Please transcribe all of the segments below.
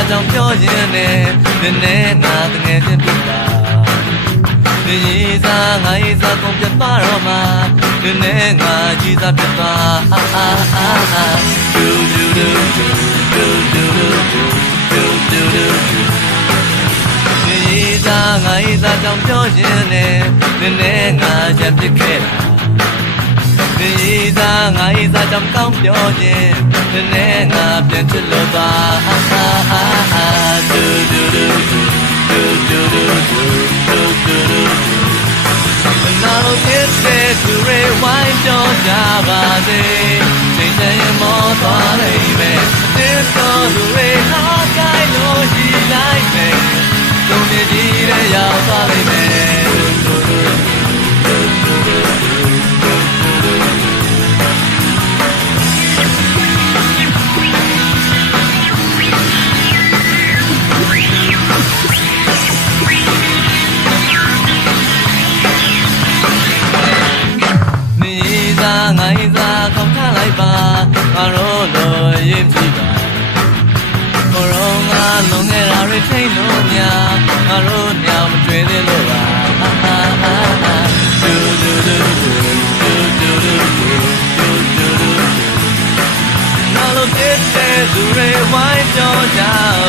ငါရေးသားကြောင့်ပြောရင်နဲ့နည်းနည်းငါတငယ်ချင်းဖြစ်တာဒီရေးသားငါရေးသားကုန်ပြတ်သွားတော့မှနည်းနည်းငါကြီးသားဖြစ်သွားအာအာအာအာဒူဒူဒူဒူဒူဒူဒူဒူဒူဒူဒီရေးသားငါရေးသားကြောင့်ပြောရင်နဲ့နည်းနည်းငါချက်ဖြစ်ခဲ့တာဒီရေးသားငါရေးသားကြောင့်ကောင်းပြောရင်နည်းနည်းငါပြန်ချစ်လို့သွား ကြောကြပါစေချိန်တည်းမောသွားလိမ့်မယ်တစ်တော်သူတွေဟာကိုင်းလို့ရှိလိုက်မယ်သူမြည်ကြီးတဲ့ရောက်သွားလိမ့်မယ် ငါတို့လိုရင်ကြည့်ပါကိုရောငါလုံခဲ့တာတွေထိတ်လို့များငါတို့ညမတွေ့သေးလို့ပါအာအာအာအာဒူဒူဒူဒူဒူဒူဒူဒူဒူဒူဒူနာလို့တဲ့တဲ့သူတွေဝိုင်းကြောကြ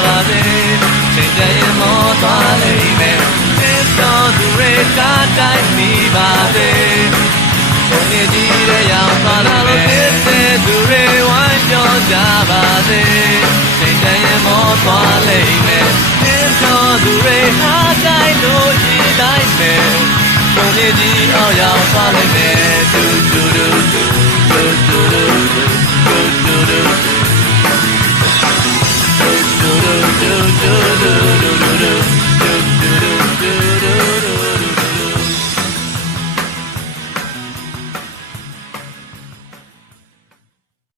ပါစေချိန်တည်းမောသွားလိမ့်မယ်တဲ့တော်သူတွေကတိုင်းမိပါစေဘုံမြကြီးတဲ့ရောက်သွား သူတွေဟာတိုင်းလို့ရည်တိုင်းမယ်ဘုံမြကြီးအောင်ရောက်သွားလိမ့်မယ်တူတူတူတူ